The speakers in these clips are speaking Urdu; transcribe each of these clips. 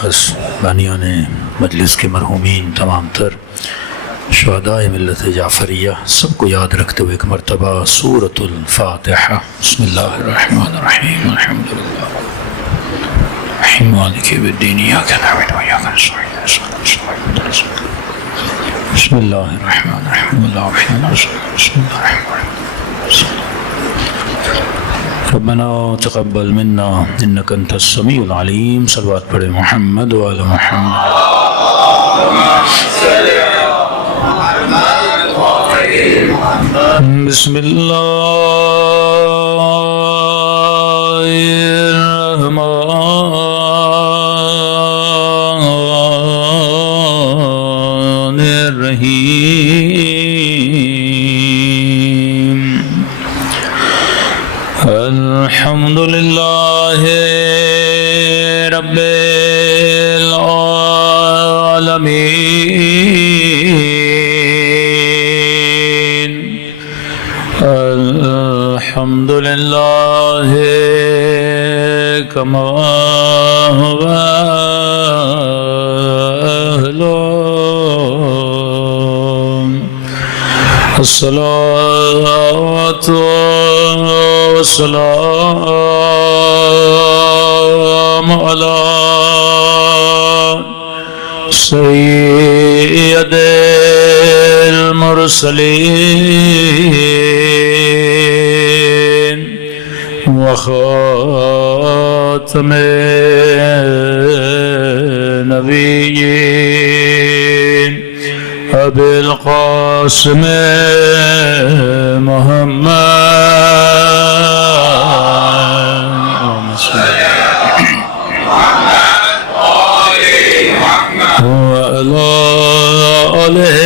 بالاخص بانیان مجلس کے مرحومین تمام تر شہداء ملت جعفریہ سب کو یاد رکھتے ہوئے ایک مرتبہ سورۃ الفاتحہ۔ بسم اللہ الرحمن الرحیم الحمدللہ مالک یوم الدین ایاک نعبد و ایاک نستعین بسم اللہ الرحمن الرحیم بسم اللہ الرحمن الرحیم ربنا تقبل منا انک انت السمیع العلیم۔ صلوات پڑھے محمد و آل محمد۔ بسم اللہ الرحمن الرحیم۔ الحمد للہ رب العالمین۔ الحمد للہ کما هو أهله الصلاة والسلام على سيد المرسلين وخاتم النبيين أبي القاسم محمد وعلى آله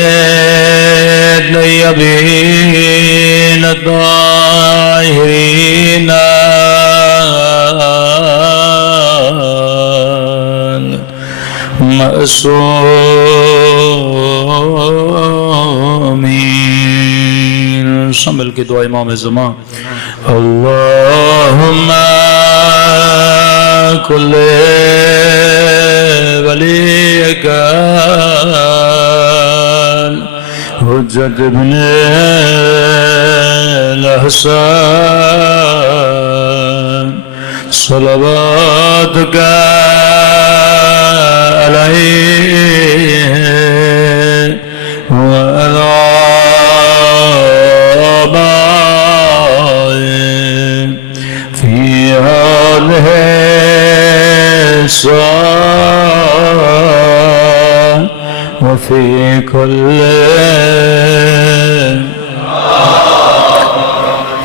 الطيبين الطاهرين معصومین۔ شامل کی دعا امام زمان۔ اللہم کل ولیک حجت ابن الحسن صلواتک علیہ وعلی آبائه فی هذه الساعة وفي كل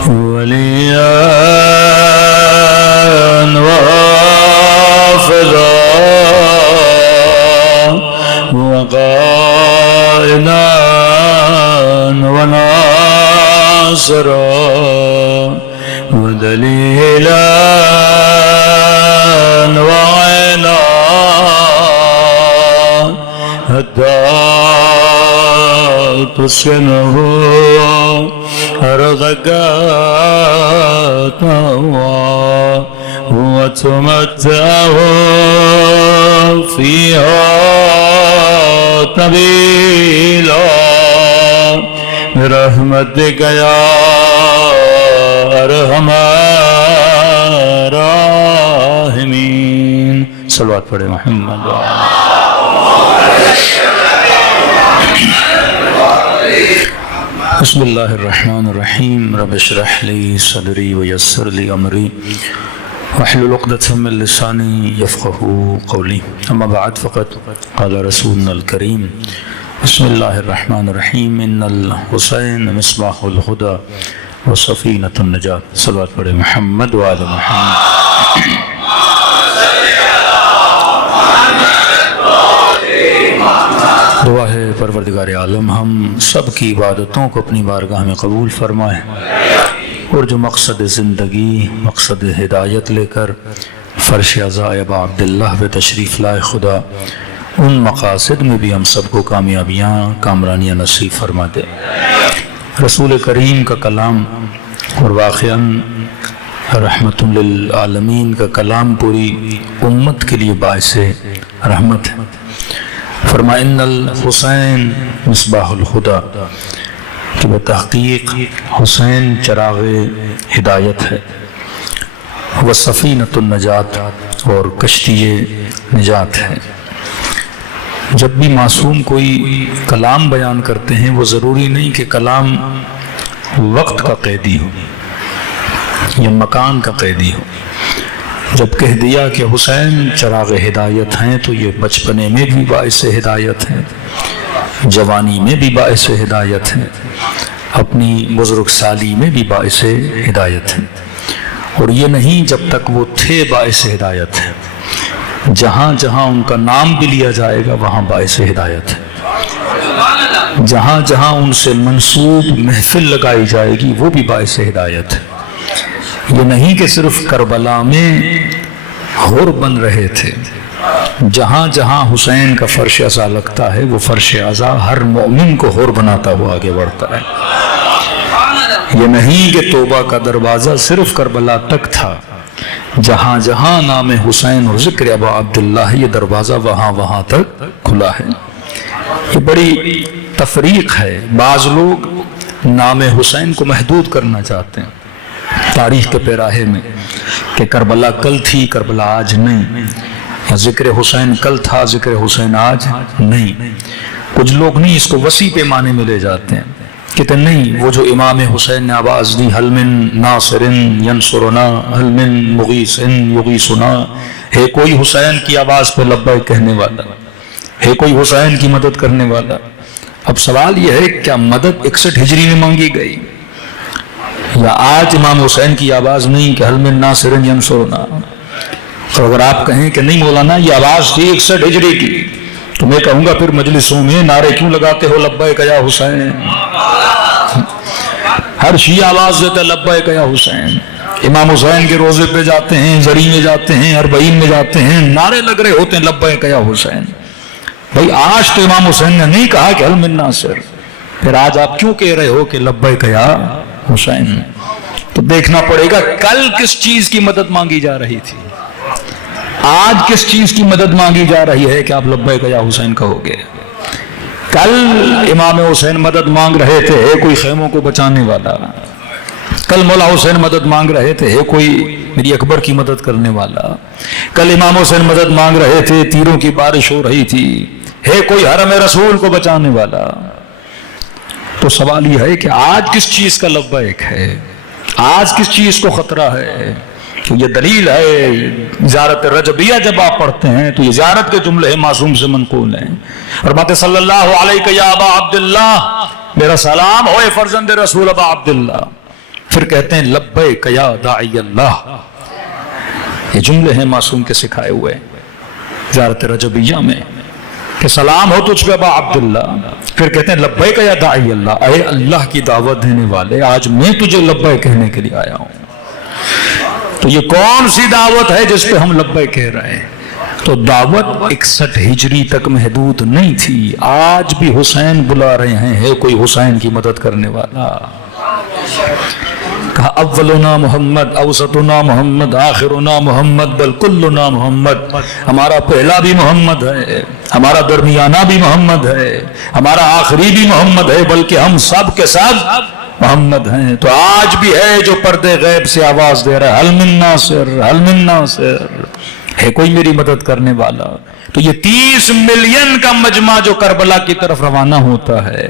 وليا وحافظا وقائدا وناصرا ودليلا وعينا حتى تسكنه أرضك طوعا وتمتعه فيها طويلا برحمتك يا أرحم الراحمين۔ صلوات پڑھے محمد۔ بسم اللہ الرحمن الرحیم۔ رب اشرح لی صدری ویسر لی امری واحلل عقدۃ من لسانی یفقهوا قولی، اما بعد فقد قال رسولنا الکریم بسم اللہ الرحمن الرحیم ان الحسین مصباح الہدی وسفینۃ النجاۃ۔ صلوات پڑھے محمد و آل محمد۔ دعا ہے پروردگار عالم ہم سب کی عبادتوں کو اپنی بارگاہ میں قبول فرمائے، اور جو مقصد زندگی، مقصد ہدایت لے کر فرش عزا ابا عبداللہ پہ تشریف لائے خدا، ان مقاصد میں بھی ہم سب کو کامیابیاں، کامرانیاں نصیب فرما دے۔ رسول کریم کا کلام اور واقعاً رحمت للعالمین کا کلام پوری امت کے لیے باعث رحمت ہے۔ فرمایا ان الحسین مصباح الہدی کہ بتحقیق حسین چراغ ہدایت ہے، وہ سفینۃ النجات اور کشتی نجات ہے۔ جب بھی معصوم کوئی کلام بیان کرتے ہیں وہ ضروری نہیں کہ کلام وقت کا قیدی ہو یا مکان کا قیدی ہو۔ جب کہہ دیا کہ حسین چراغ ہدایت ہیں تو یہ بچپنے میں بھی باعث ہدایت ہیں، جوانی میں بھی باعث ہدایت ہیں، اپنی بزرگ سالی میں بھی باعث ہدایت ہیں، اور یہ نہیں جب تک وہ تھے باعث ہدایت ہیں، جہاں جہاں ان کا نام بھی لیا جائے گا وہاں باعث ہدایت ہے، جہاں جہاں ان سے منسوب محفل لگائی جائے گی وہ بھی باعث ہدایت ہے۔ یہ نہیں کہ صرف کربلا میں حور بن رہے تھے، جہاں جہاں حسین کا فرش عزا لگتا ہے وہ فرش عزا ہر مومن کو حور بناتا ہوا آگے بڑھتا ہے۔ یہ نہیں کہ توبہ کا دروازہ صرف کربلا تک تھا، جہاں جہاں نام حسین اور ذکر ابا عبداللہ یہ دروازہ وہاں وہاں تک کھلا ہے۔ یہ بڑی تفریق ہے، بعض لوگ نام حسین کو محدود کرنا چاہتے ہیں تاریخ کے پیراہے میں کہ کربلا کل تھی کربلا آج نہیں، یا ذکر حسین کل تھا ذکر حسین آج نہیں۔ کچھ لوگ نہیں اس کو وسیع پیمانے میں لے جاتے ہیں، کہتے نہیں وہ جو امام حسین نے آواز دی حل من ناصر ینصرنا حل من مغیث یغیثنا، ہے کوئی حسین کی آواز پہ لبیک کہنے والا، ہے کوئی حسین کی مدد کرنے والا۔ اب سوال یہ ہے کیا مدد 61 ہجری میں مانگی گئی، یا آج امام حسین کی آواز نہیں کہ حل من ناصر ینصرنا؟ اور اگر آپ کہیں کہ نہیں مولانا یہ آواز تھی 61 ہجری کی، تو میں کہوں گا پھر مجلسوں میں نعرے کیوں لگاتے ہو لبیک یا حسین؟ ہر شیعہ آواز دیتا ہے لبیک یا حسین، امام حسین کے روزے پہ جاتے ہیں، زری میں جاتے ہیں، اربعین میں جاتے ہیں، نعرے لگ رہے ہوتے ہیں لبیک یا حسین۔ بھائی آج تو امام حسین نے نہیں کہا کہ حل من ناصر، پھر آج آپ کیوں کہہ رہے ہو کہ لبیک یا حسین؟ تو دیکھنا پڑے گا کل کس چیز کی مدد مانگی جا رہی تھی، آج کس چیز کی مدد مانگی جا رہی ہے کہ آپ لبیک یا حسین کہو گے۔ کل امام حسین مدد مانگ رہے تھے ہے کوئی خیموں کو بچانے والا، کل مولا حسین مدد مانگ رہے تھے ہے کوئی میری اکبر کی مدد کرنے والا، کل امام حسین مدد مانگ رہے تھے تیروں کی بارش ہو رہی تھی ہے کوئی حرم رسول کو بچانے والا۔ تو سوال یہ ہے کہ آج کس چیز کا لبیک ہے، آج کس چیز کو خطرہ ہے؟ تو یہ دلیل ہے زیارت رجبیہ جب آپ پڑھتے ہیں تو یہ زیارت کے جملے معصوم سے منقول ہیں۔ فرماتے صلی اللہ علیہ یا ابا عبداللہ، میرا سلام ہوئے فرزند رسول ابا عبداللہ، پھر کہتے ہیں لبیک یا داعی اللہ۔ یہ جملے ہیں معصوم کے سکھائے ہوئے زیارت رجبیہ میں کہ سلام ہو تجھ پہ ابا عبداللہ، پھر کہتے ہیں لبیک یا داعی اللہ، اے اللہ کی دعوت دینے والے آج میں تجھے لبیک کہنے کے لیے آیا ہوں۔ تو یہ کون سی دعوت ہے جس پہ ہم لبیک کہہ رہے ہیں؟ تو دعوت 61 ہجری تک محدود نہیں تھی، آج بھی حسین بلا رہے ہیں ہے کوئی حسین کی مدد کرنے والا۔ کہا اولنا محمد اوسطنا محمد آخرنا محمد بل کلنا محمد، ہمارا پہلا بھی محمد ہے، ہمارا درمیانہ بھی محمد ہے، ہمارا آخری بھی محمد ہے، بلکہ ہم سب کے سب محمد ہیں۔ تو آج بھی ہے جو پردے غیب سے آواز دے رہا ہے حل من ناصر حل من ناصر، ہے کوئی میری مدد کرنے والا۔ تو یہ 30 ملین کا مجمع جو کربلا کی طرف روانہ ہوتا ہے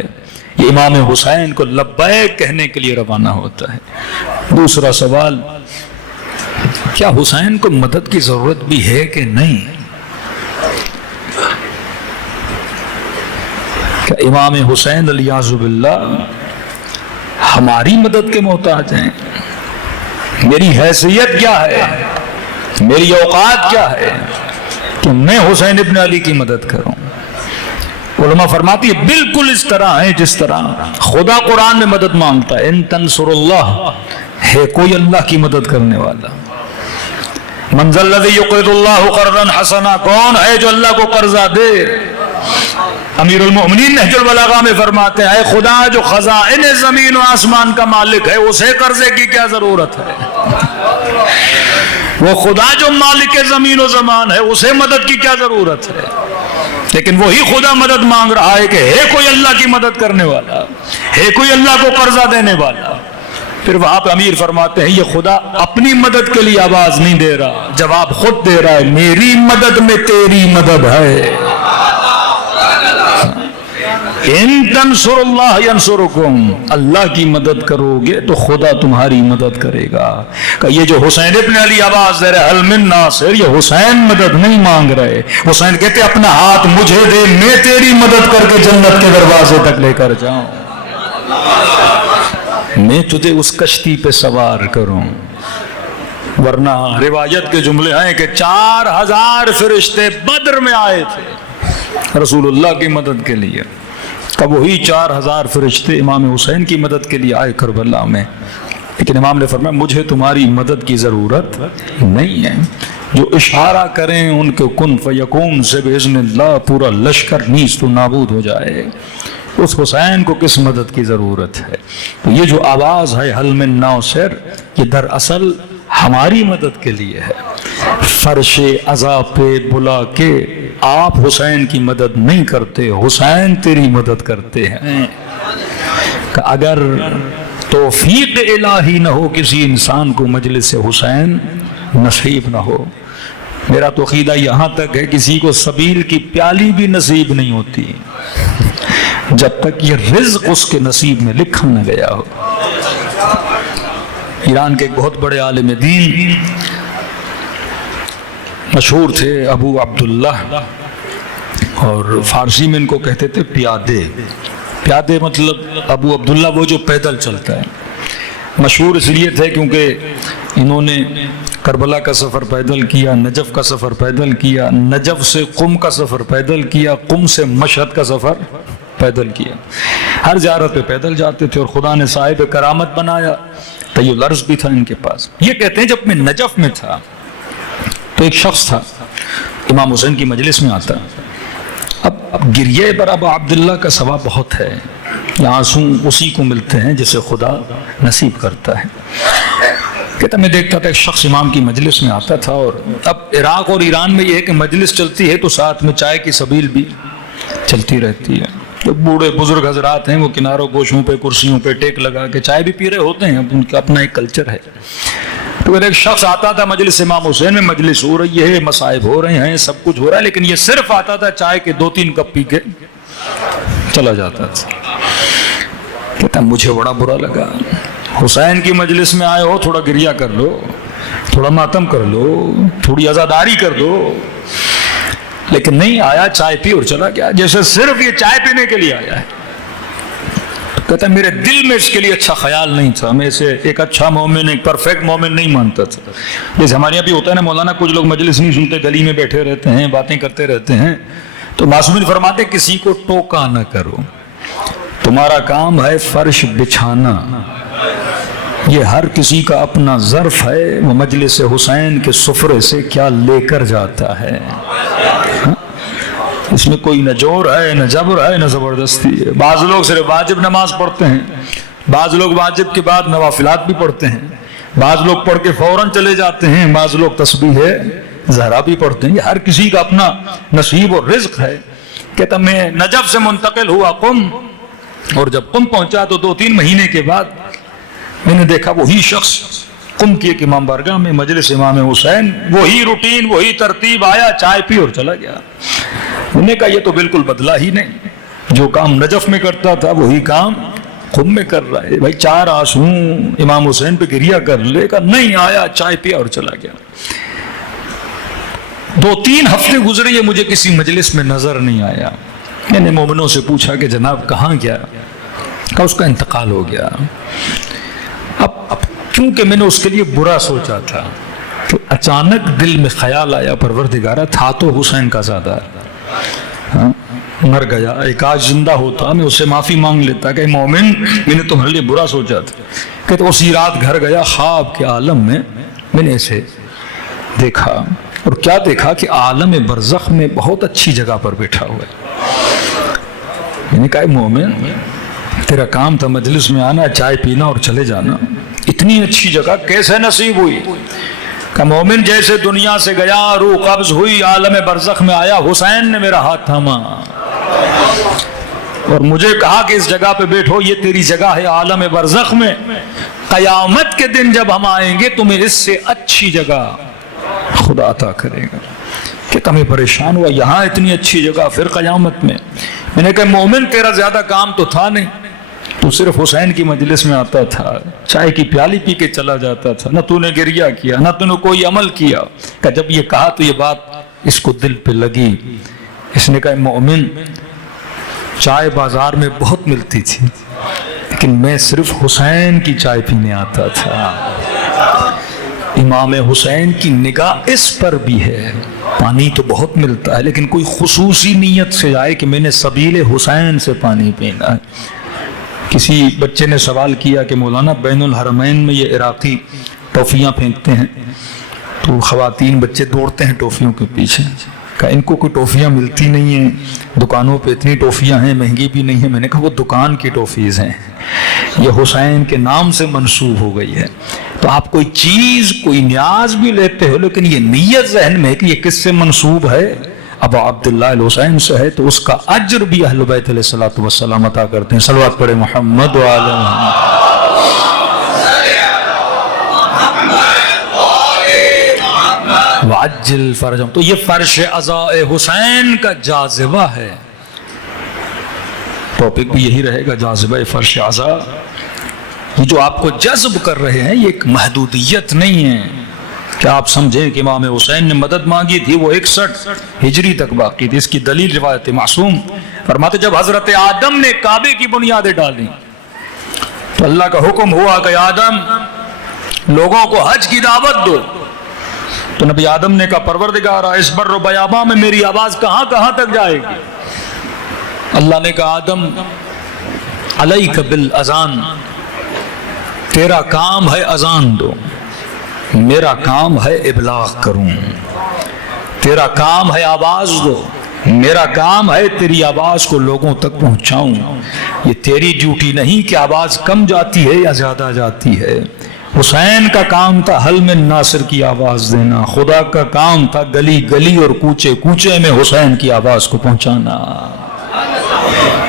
یہ امام حسین کو لبیک کہنے کے لیے روانہ ہوتا ہے۔ دوسرا سوال، کیا حسین کو مدد کی ضرورت بھی ہے کہ نہیں؟ کیا امام حسین علیہ باللہ ہماری مدد کے محتاج ہیں؟ میری حیثیت کیا ہے، میری اوقات کیا ہے کہ میں حسین ابن علی کی مدد کروں؟ علماء فرماتی ہے بالکل اس طرح ہے جس طرح خدا قرآن میں مدد مانگتا ہے، ان تنصر اللہ، ہے کوئی اللہ کی مدد کرنے والا۔ من ذا الذی یقرض اللہ قرضا حسنا، کون ہے جو اللہ کو قرضہ دے؟ امیر المؤمنین نہج البلاغہ میں فرماتے ہیں اے خدا جو خزائن زمین و آسمان کا مالک ہے اسے قرضے کی کیا ضرورت ہے؟ وہ خدا جو مالک زمین و زمان ہے اسے مدد کی کیا ضرورت ہے؟ لیکن وہی خدا مدد مانگ رہا ہے کہ ہے کوئی اللہ کی مدد کرنے والا، ہے کوئی اللہ کو قرضہ دینے والا۔ پھر وہاں پہ امیر فرماتے ہیں یہ خدا اپنی مدد کے لیے آواز نہیں دے رہا، جواب خود دے رہا ہے، میری مدد میں تیری مدد ہے۔ ان تنصر اللہ ینصرکم، اللہ کی مدد کرو گے تو خدا تمہاری مدد کرے گا۔ کہ یہ جو حسین ابن علی آواز دے رہے حل من ناصر، یہ حسین مدد نہیں مانگ رہے، حسین کہتے اپنا ہاتھ مجھے دے، میں تیری مدد کر کے جنت کے دروازے تک لے کر جاؤں، میں تجھے اس کشتی پہ سوار کروں۔ ورنہ روایت کے جملے ہیں کہ 4000 فرشتے بدر میں آئے تھے رسول اللہ کی مدد کے لیے، کب وہی 4000 فرشتے امام حسین کی مدد کے لیے آئے کربلا میں، لیکن امام نے فرمایا مجھے تمہاری مدد کی ضرورت نہیں ہے، جو اشارہ کریں ان کے کن فیکون سے باذن اللہ پورا لشکر نیست و نابود ہو جائے، اس حسین کو کس مدد کی ضرورت ہے؟ تو یہ جو آواز ہے حل من ناصر، یہ دراصل ہماری مدد کے لیے ہے۔ فرش عزا پہ بلا کے آپ حسین کی مدد نہیں کرتے، حسین تیری مدد کرتے ہیں۔ کہ اگر توفیق الہی نہ ہو کسی انسان کو مجلس حسین نصیب نہ ہو، میرا تو عقیدہ یہاں تک ہے کسی کو سبیل کی پیالی بھی نصیب نہیں ہوتی جب تک یہ رزق اس کے نصیب میں لکھا نہ گیا ہو۔ ایران کے ایک بہت بڑے عالم دین مشہور تھے ابو عبداللہ، اور فارسی میں ان کو کہتے تھے پیادے۔ پیادے مطلب ابو عبداللہ وہ جو پیدل چلتا ہے، مشہور اس لیے تھے کیونکہ انہوں نے کربلا کا سفر پیدل کیا، نجف کا سفر پیدل کیا، نجف سے قم کا سفر پیدل کیا، قم سے مشہد کا سفر پیدل کیا، ہر زیارت پہ پیدل جاتے تھے، اور خدا نے صاحب کرامت بنایا، طی الارض بھی تھا ان کے پاس۔ یہ کہتے ہیں جب میں نجف میں تھا تو ایک شخص تھا امام حسین کی مجلس میں آتا، اب گریے پر ابو عبداللہ کا ثواب بہت ہے، یہ آنسو اسی کو ملتے ہیں جسے خدا نصیب کرتا ہے۔ کہتا میں دیکھتا تھا ایک شخص امام کی مجلس میں آتا تھا، اور اب عراق اور ایران میں یہ ہے کہ مجلس چلتی ہے تو ساتھ میں چائے کی سبیل بھی چلتی رہتی ہے، جو بوڑھے بزرگ حضرات ہیں وہ کناروں گوشوں پہ کرسیوں پہ ٹیک لگا کے چائے بھی پی رہے ہوتے ہیں، ان کا اپنا ایک کلچر ہے۔ تو ایک شخص آتا تھا مجلس امام حسین میں، مجلس ہو رہی ہے، مصائب ہو رہے ہیں، سب کچھ ہو رہا ہے، لیکن یہ صرف آتا تھا چائے کے 2-3 کپ پی کے چلا جاتا تھا۔ کہتا مجھے بڑا برا لگا، حسین کی مجلس میں آئے ہو، تھوڑا گریہ کر لو، تھوڑا ماتم کر لو، تھوڑی عزاداری کر دو، لیکن نہیں آیا، چائے پی اور چلا گیا، جیسے صرف یہ چائے پینے کے لیے آیا ہے۔ کہتا میرے دل میں اس کے لیے اچھا خیال نہیں تھا، میں اسے ایک اچھا مومن، ایک پرفیکٹ مومن نہیں مانتا تھا۔ جیسے ہمارے یہاں بھی ہوتا ہے نا مولانا، کچھ لوگ مجلس نہیں سنتے، گلی میں بیٹھے رہتے ہیں، باتیں کرتے رہتے ہیں، تو معصومین فرماتے کسی کو ٹوکا نہ کرو، تمہارا کام ہے فرش بچھانا، یہ ہر کسی کا اپنا ظرف ہے، وہ مجلس حسین کے سفرے سے کیا لے کر جاتا ہے، اس میں کوئی نہ جور ہے، نہ جبر ہے، نہ زبردستی ہے۔ بعض لوگ صرف واجب نماز پڑھتے ہیں، بعض لوگ واجب کے بعد نوافلات بھی پڑھتے ہیں، بعض لوگ پڑھ کے فوراً چلے جاتے ہیں، بعض لوگ تسبیح زہرا بھی پڑھتے ہیں، یہ ہر کسی کا اپنا نصیب اور رزق ہے۔ کہتا میں نجف سے منتقل ہوا قم، اور جب قم پہنچا تو 2-3 مہینے کے بعد میں نے دیکھا وہی شخص قم کی ایک امام بارگاہ میں مجلس امام حسین، وہی روٹین، وہی ترتیب، آیا چائے پی اور چلا گیا۔ میں نے کہا یہ تو بالکل بدلا ہی نہیں، جو کام نجف میں کرتا تھا وہی کام قم میں کر رہا ہے۔ بھائی 4 آنسو امام حسین پہ گریہ کر لے گا، نہیں آیا، چائے پیا اور چلا گیا۔ 2-3 ہفتے گزرے، یہ مجھے کسی مجلس میں نظر نہیں آیا۔ میں نے مومنوں سے پوچھا کہ جناب کہاں گیا؟ کہا اس کا انتقال ہو گیا۔ اب کیونکہ میں نے اس کے لیے برا سوچا تھا تو اچانک دل میں خیال آیا پروردگارہ تھا تو حسین کا زیادہ مر گیا، ایک آج زندہ ہوتا میں اسے معافی مانگ لیتا کہ مومن میں نے تمہارے لیے برا سوچا تھا۔ کہ تو اسی رات گھر گیا، خواب کے عالم میں نے اسے دیکھا، اور کیا دیکھا کہ عالم برزخ میں بہت اچھی جگہ پر بیٹھا ہوا ہے۔ میں نے کہا مومن تیرا کام تھا مجلس میں آنا، چائے پینا اور چلے جانا، اتنی اچھی جگہ کیسے نصیب ہوئی؟ کہ مومن جیسے دنیا سے گیا، روح قبض ہوئی، عالم برزخ میں آیا، حسین نے میرا ہاتھ تھاما اور مجھے کہا کہ اس جگہ پہ بیٹھو، یہ تیری جگہ ہے عالم برزخ میں، قیامت کے دن جب ہم آئیں گے تمہیں اس سے اچھی جگہ خدا عطا کرے گا۔ کہ تمہیں پریشان ہوا یہاں اتنی اچھی جگہ، پھر قیامت میں نے کہا مومن تیرا زیادہ کام تو تھا نہیں، تو صرف حسین کی مجلس میں آتا تھا، چائے کی پیالی پی کے چلا جاتا تھا، نہ تو نے گریہ کیا، نہ تو نے کوئی عمل کیا۔ کہ جب یہ کہا تو یہ بات اس کو دل پہ لگی۔ اس نے کہا مومن چائے بازار میں بہت ملتی تھی، لیکن میں صرف حسین کی چائے پینے آتا تھا۔ امام حسین کی نگاہ اس پر بھی ہے، پانی تو بہت ملتا ہے لیکن کوئی خصوصی نیت سے آئے کہ میں نے سبیل حسین سے پانی پینا ہے۔ کسی بچے نے سوال کیا کہ مولانا بین الحرمین میں یہ عراقی ٹوفیاں پھینکتے ہیں تو خواتین بچے دوڑتے ہیں ٹوفیوں کے پیچھے، کہ ان کو کوئی ٹوفیاں ملتی نہیں ہیں، دکانوں پہ اتنی ٹوفیاں ہیں، مہنگی بھی نہیں ہیں۔ میں نے کہا وہ دکان کی ٹوفیز ہیں، یہ حسین کے نام سے منسوب ہو گئی ہے۔ تو آپ کوئی چیز کوئی نیاز بھی لیتے ہو لیکن یہ نیت ذہن میں ہے کہ یہ کس سے منسوب ہے، ابو عبداللہ الحسین سے ہے، تو اس کا اجر بھی اہل بیت علیہ الصلوۃ والسلام عطا کرتے ہیں۔ صلوات پڑھے محمد وعلی محمد۔ وعجل فرجهم، تو یہ فرش عزاء حسین کا جاذبہ ہے، ٹاپک بھی یہی رہے گا، جاذبہ فرش عزاء۔ یہ جو آپ کو جذب کر رہے ہیں یہ ایک محدودیت نہیں ہے کہ آپ سمجھیں کہ امام حسین نے مدد مانگی تھی، وہ 61 ہجری تک باقی تھی۔ اس کی دلیل روایت معصوم فرماتے جب حضرت آدم نے کعبے کی بنیادیں ڈالیں تو اللہ کا حکم ہوا کہ آدم لوگوں کو حج کی دعوت دو، تو نبی آدم نے کہا پروردگارا اس بر و بیاباں میں میری آواز کہاں کہاں تک جائے گی؟ اللہ نے کہا آدم علیک بالاذان، تیرا کام ہے اذان دو، میرا کام ہے ابلاغ کروں، تیرا کام ہے آواز دو، میرا کام ہے تیری آواز کو لوگوں تک پہنچاؤں۔ یہ تیری ڈیوٹی نہیں کہ آواز کم جاتی ہے یا زیادہ جاتی ہے۔ حسین کا کام تھا حل میں ناصر کی آواز دینا، خدا کا کام تھا گلی گلی اور کوچے کوچے میں حسین کی آواز کو پہنچانا۔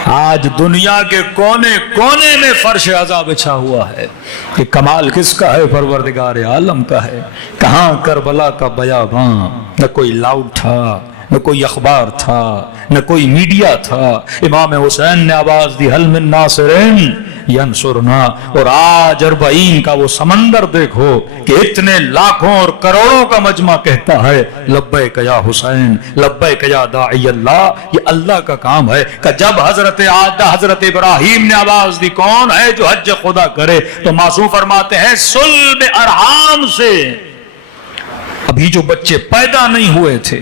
آج دنیا کے کونے کونے میں فرش عزا بچھا ہوا ہے کہ کمال کس کا ہے؟ پروردگار عالم کا ہے۔ کہاں کربلا کا بیاباں، نہ کوئی لاؤڈ تھا، نہ کوئی اخبار تھا، نہ کوئی میڈیا تھا، امام حسین نے آواز دی حل من ناصرین ینصرنا۔ اور آج 40 کا وہ سمندر دیکھو کہ اتنے لاکھوں اور کروڑوں کا مجمع کہتا ہے لبیک یا حسین، لبیک یا داعی اللہ۔ یہ اللہ کا کام ہے کہ جب حضرت ابراہیم نے آواز دی کون ہے جو حج خدا کرے، تو معصوم فرماتے ہیں صلب ارحام سے، ابھی جو بچے پیدا نہیں ہوئے تھے،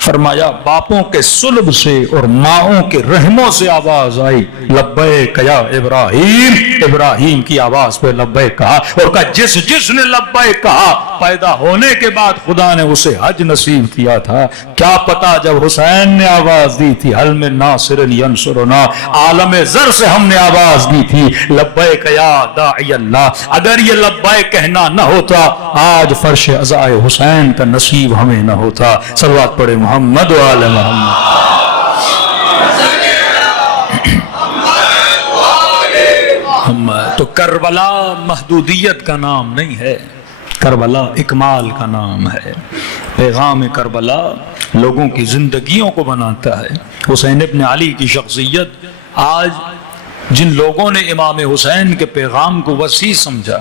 فرمایا باپوں کے صلب سے اور ماؤں کے رحموں سے آواز آئی لبیک یا ابراہیم۔ ابراہیم کی آواز پہ لبیک کہا اور کہا جس نے لبیک کہا پیدا ہونے کے بعد خدا نے اسے حج نصیب کیا تھا۔ کیا پتا جب حسین نے آواز دی تھی حل من ناصر ینصرنا، عالم زر سے ہم نے آواز دی تھی لبیک یا داعی اللہ۔ اگر یہ لبیک کہنا نہ ہوتا آج فرش عزاء حسین کا نصیب ہمیں نہ ہوتا۔ صلوات پڑھے محمد وعلی محمد۔ تو کربلا محدودیت کا نام نہیں ہے، کربلا اکمال کا نام ہے۔ پیغام کربلا لوگوں کی زندگیوں کو بناتا ہے۔ حسین ابن علی کی شخصیت، آج جن لوگوں نے امام حسین کے پیغام کو وسیع سمجھا،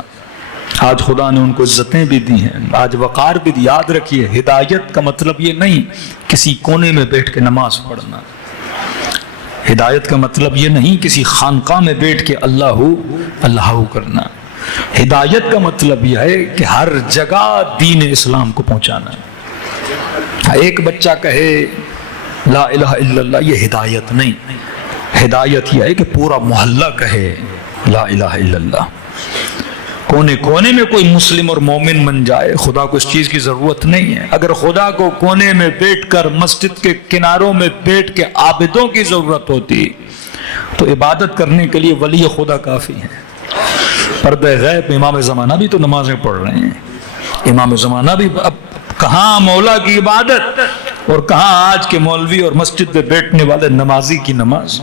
آج خدا نے ان کو عزتیں بھی دی ہیں، آج وقار بھی دی۔ یاد رکھیے ہدایت کا مطلب یہ نہیں کسی کونے میں بیٹھ کے نماز پڑھنا، ہدایت کا مطلب یہ نہیں کسی خانقاہ میں بیٹھ کے اللہ کرنا، ہدایت کا مطلب یہ ہے کہ ہر جگہ دین اسلام کو پہنچانا۔ ایک بچہ کہے لا الہ الا اللہ، یہ ہدایت نہیں، ہدایت یہ ہے کہ پورا محلہ کہے لا الہ الا اللہ۔ کونے کونے میں کوئی مسلم اور مومن بن جائے، خدا کو اس چیز کی ضرورت نہیں ہے۔ اگر خدا کو کونے میں بیٹھ کر مسجد کے کناروں میں بیٹھ کے عابدوں کی ضرورت ہوتی تو عبادت کرنے کے لیے ولی خدا کافی ہے۔ پردہ غیب امام زمانہ بھی تو نمازیں پڑھ رہے ہیں، امام زمانہ بھی اب کہاں مولا کی عبادت اور کہاں آج کے مولوی اور مسجد میں بیٹھنے والے نمازی کی نماز.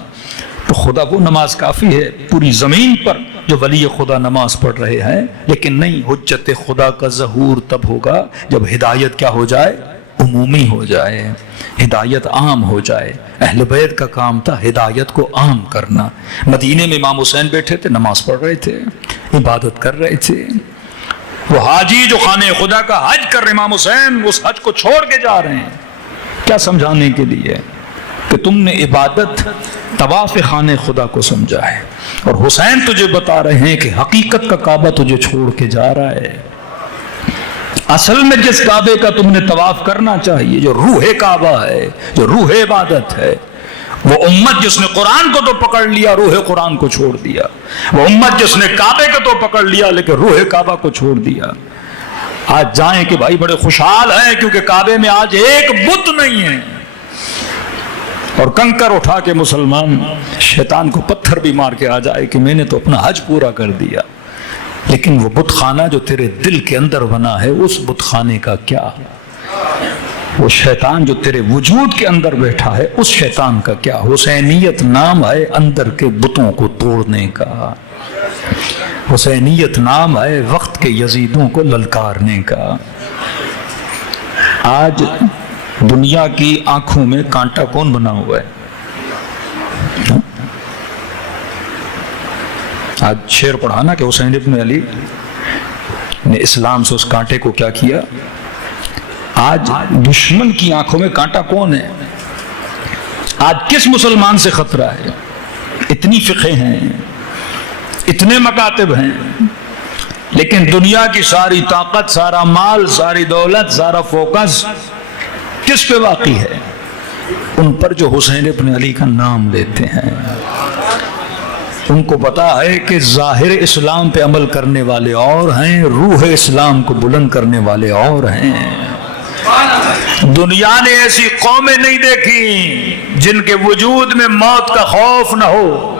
تو خدا وہ نماز کافی ہے پوری زمین پر جو ولی خدا نماز پڑھ رہے ہیں. لیکن نہیں، حجت خدا کا ظہور تب ہوگا جب ہدایت کیا ہو جائے؟ عمومی ہو جائے، ہدایت عام ہو جائے. اہل بیت کا کام تھا ہدایت کو عام کرنا. مدینے میں امام حسین بیٹھے تھے، نماز پڑھ رہے تھے، عبادت کر رہے تھے. وہ حاجی جو خانہ خدا کا حج کر رہے امام حسین اس حج کو چھوڑ کے جا رہے ہیں کیا سمجھانے کے لیے کہ تم نے عبادت طواف خانہ خدا کو سمجھا ہے. اور حسین تجھے بتا رہے ہیں کہ حقیقت کا کعبہ تجھے چھوڑ کے جا رہا ہے. اصل میں جس کعبے کا تم نے طواف کرنا چاہیے، جو روح کعبہ ہے، جو روح عبادت ہے، وہ امت جس نے قرآن کو تو پکڑ لیا، روح قرآن کو چھوڑ دیا. وہ امت جس نے کعبے کو تو پکڑ لیا لیکن روح کعبہ کو چھوڑ دیا. آج جائیں کہ بھائی بڑے خوشحال ہیں کیونکہ کعبے میں آج ایک بت نہیں ہے. اور کنکر اٹھا کے مسلمان شیطان کو پتھر بھی مار کے آ جائے کہ میں نے تو اپنا حج پورا کر دیا. لیکن وہ بت خانہ جو تیرے دل کے اندر بنا ہے، اس بت خانے کا کیا؟ وہ شیطان جو تیرے وجود کے اندر بیٹھا ہے، اس شیطان کا کیا؟ حسینیت نام ہے اندر کے بتوں کو توڑنے کا. حسینیت نام ہے وقت کے یزیدوں کو للکارنے کا. آج دنیا کی آنکھوں میں کانٹا کون بنا ہوا ہے؟ آج شعر پڑھا نا کہ حسین ابن علی نے اسلام سے اس کانٹے کو کیا کیا. آج دشمن کی آنکھوں میں کانٹا کون ہے؟ آج کس مسلمان سے خطرہ ہے؟ اتنی فقہ ہیں، اتنے مکاتب ہیں، لیکن دنیا کی ساری طاقت، سارا مال، ساری دولت، سارا فوکس کس پہ واقع ہے؟ ان پر جو حسین ابن علی کا نام لیتے ہیں. ان کو پتا ہے کہ ظاہر اسلام پہ عمل کرنے والے اور ہیں، روح اسلام کو بلند کرنے والے اور ہیں. دنیا نے ایسی قومیں نہیں دیکھی جن کے وجود میں موت کا خوف نہ ہو.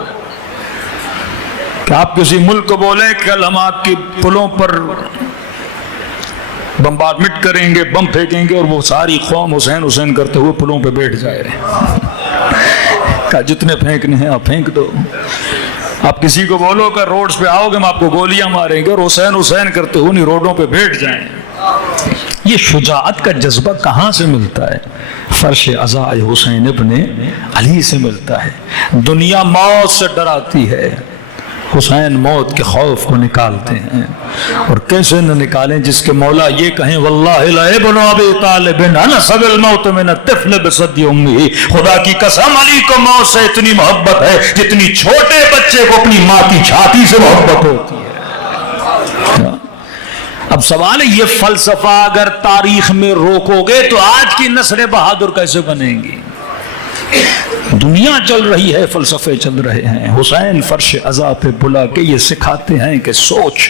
کہ آپ کسی ملک کو بولیں کل ہم آپ کی پلوں پر بمبارڈمنٹ کریں گے، بم پھینکیں گے، اور وہ ساری قوم حسین حسین کرتے ہوئے پلوں پہ بیٹھ جائے. کہ جتنے پھینکنے ہیں آپ پھینک دو. آپ کسی کو بولو کہ روڈز پہ آؤ گے ہم آپ کو گولیاں ماریں گے، اور حسین حسین کرتے ہوئے روڈوں پہ بیٹھ جائیں. یہ شجاعت کا جذبہ کہاں سے ملتا ہے؟ فرش عزاء حسین ابن علی سے ملتا ہے. دنیا موت سے ڈراتی ہے، حسین موت کے خوف کو نکالتے ہیں. اور کیسے نہ نکالیں جس کے مولا یہ کہیں واللہ لابن ابی طالب انسب الموت من الطفل بصدی امہ. خدا کی قسم علی کو موت سے اتنی محبت ہے جتنی چھوٹے بچے کو اپنی ماں کی چھاتی سے محبت ہوتی ہے. اب سوال ہے یہ فلسفہ اگر تاریخ میں روکو گے تو آج کی نسل بہادر کیسے بنیں گی؟ دنیا چل رہی ہے، فلسفے چل رہے ہیں. حسین فرش عزا پہ بلا کے یہ سکھاتے ہیں کہ سوچ